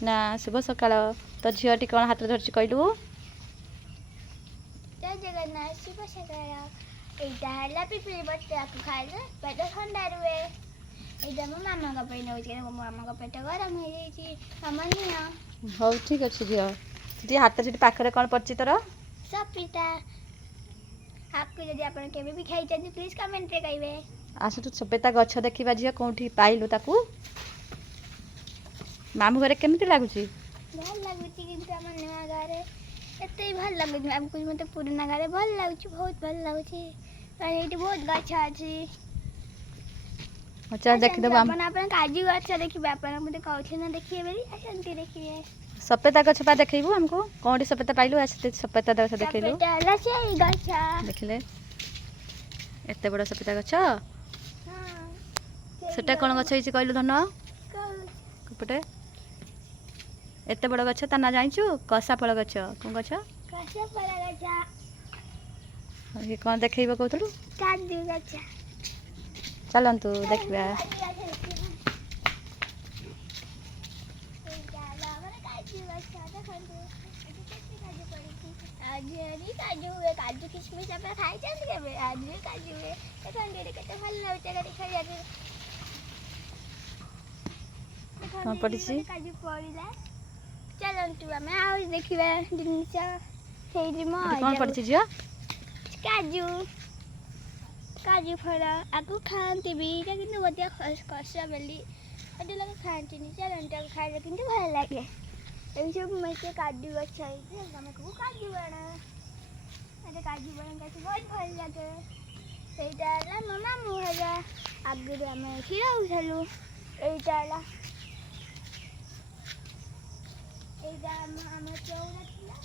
कृष्णा शुभ सकाळ तो झीटी कौन हाथ धरची कहलु जय जगन्नाथ शुभ सकाळ एटा हला पिपली बच्चा को खाइले पेट ठंडा रुए एटा मो मामा का पे नउची मो मामा का पेट गरम हो जाई सामान्य हो ठीक अच्छे झील जी हाथ से पाखे कौन पड़ी तोर सपिता आपको यदि आप केबे भी खाई चाहिए प्लीज कमेंट रे कहिबे आस तू सपेता गछ देखा झील कौटी पाइलु ताकू मामू घरे केमती लगुची भल लगुची किंतु हम नया गारे एते भल लगुची हमको मते पुराना गारे भल लगुची बहुत भल लगुची और एटी बहुत गछ अछि अच्छा देखि देबो अपन अपन काजू गछ देखिबे अपन मते कहउछ ना देखिए बेरी अशंति देखिए सपेता गछ पा देखैबू हमको कौटी सपेता पाइलु आसे सपेता गछ देखैलु सपेता हला से गछ देखले एते बड़ सपेता गछ हां सेटा कोन गछ हिची कहलु धन कपटे एते बड़ गछ ता ना जानिछु कसा फल गछ कोन गछ कसा फल गछ ये कोन देखैबो कहतलु काजू गछ चलंतु देखबा काजू किशमिश आप खाई के आज काजू केते भल लाउचे गाड़ी खाई आज हां पड़िसी काजू पड़िला चलंतु हमें आ देखिबा जिनिस हेइ म कोन पड़िसी जिया काजू काजू फल आगु खाती भी किंतु बदिया खसा बेली एटे लगे खाती नहीं चलंतु खाइले किंतु भल लागे एई सब में से काजू गछ है हम को काजू बना अरे काजू बना के बहुत भल लागे एटा ला मम्मा मुहरा आगु हमें खिरा उठलु एटा ला एटा हम चौरा थिला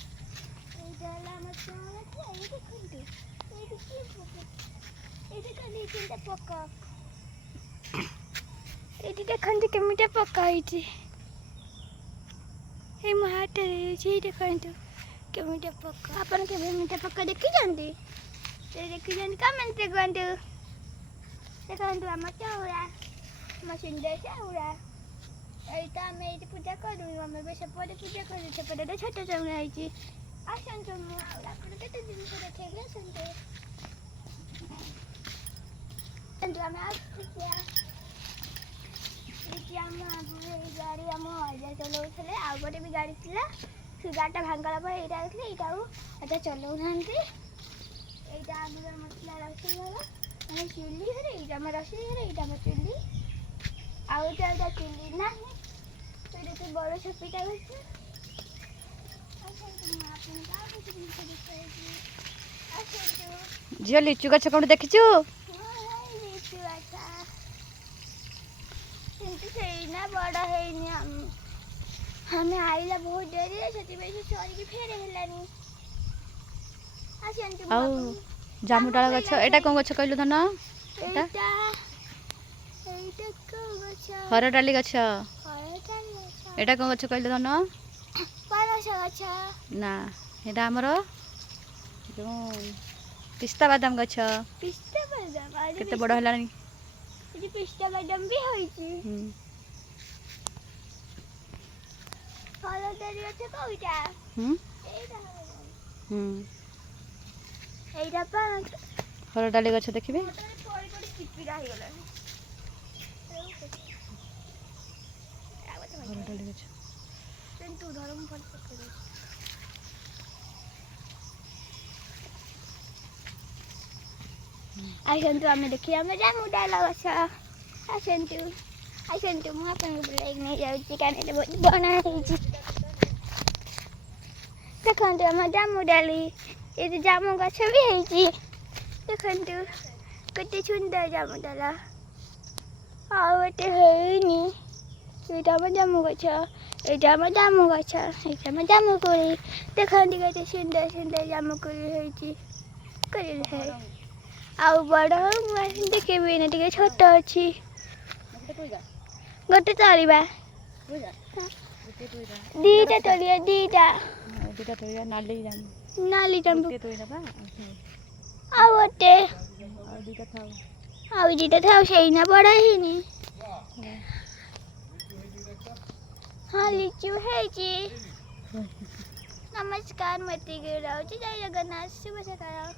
एटा ला हम चौरा थिला ए देखंतु ए देखि पका ए देखंतु चिंता पका ए देखंतु केमिटा पका आइछि ए माट रे देखंतु केमिटा पका अपन के मीठा पका देखि जानती ते देखि जान कमेंट रे गंतु देखंतु हम चौरा मशीन दे चौरा एटा मैं ये पूजा करू हम बेसे परे पूजा करू से परे छोट चौरा आइछि आसन तो मु आउला पर केते दिन से देखले संते एंड हम आछिया ये हम आबे गाड़ी हम आजा चलौथले आ गोटे भी गाड़ी थिला से गाटा भांगला पर एटा देखले एटाऊ अच्छा चलौ नांती एटा हमर मसला रखि गला मैं चुल्ली रे एटा हमर रसि रे एटा हमर चुल्ली आउ चालता चुल्ली नाही तो ये बड़ छपिटा गछ अच्छा तुम आपन का कुछ दिन से दिखाई अच्छा झियो लिचु गछ कोन देखिछु हां लिचु अच्छा किंतु सेई ना बड़ा है नि हमें आइला बहुत देरी है सती बेसी सॉरी की फेरे हेलानी अच्छा अंतिम आउ जामुडाळ गछ एटा कोन गछ कहलु धन एटा को गछ हर डाली गछ हर डाली गछ एटा कोन गछ कहलु धन पनस गछ ना एटा हमर जो पिस्ता बादाम गछ पिस्ता बादाम आज केते बड़ हलानी ये पिस्ता बादाम भी होई छी हर डाली गछ कोइटा एटा पनस हर डाली गछ देखिबे पड़ी पड़ी चिपिरा हो गेला हर डाली गछ तू धरम पर पकड़ आइसन्तु हमें देखिए हमें जामु डाला गछ आइसन्तु म अपन ब्लॉग नहीं जाउची काने बहुत बना हेची देखंतु हम जामु डाली ये जामु गछ भी हेची देखंतु कते सुंदर जामु डाला आवटे हेनी एटा हम जामु गछ एटा हम जामु गछ एटा हम जामु कोली देखंतु कते सुंदर सुंदर जामु कोली हेची करिल है आउ बड़ मैं देखेबे ना टिके छोट अछि गोटे तोलिबा दीटा तोलिया दीटा तोलिया नाली जाम गोटे तोइला बा आउ गोटे और दीटा थाउ आउ दीटा थाउ सेई ना बड़ा हिनी हाँ लीचू है जी। नमस्कार मैं रहुची जय जगन्नाथ शुभ सकाळ।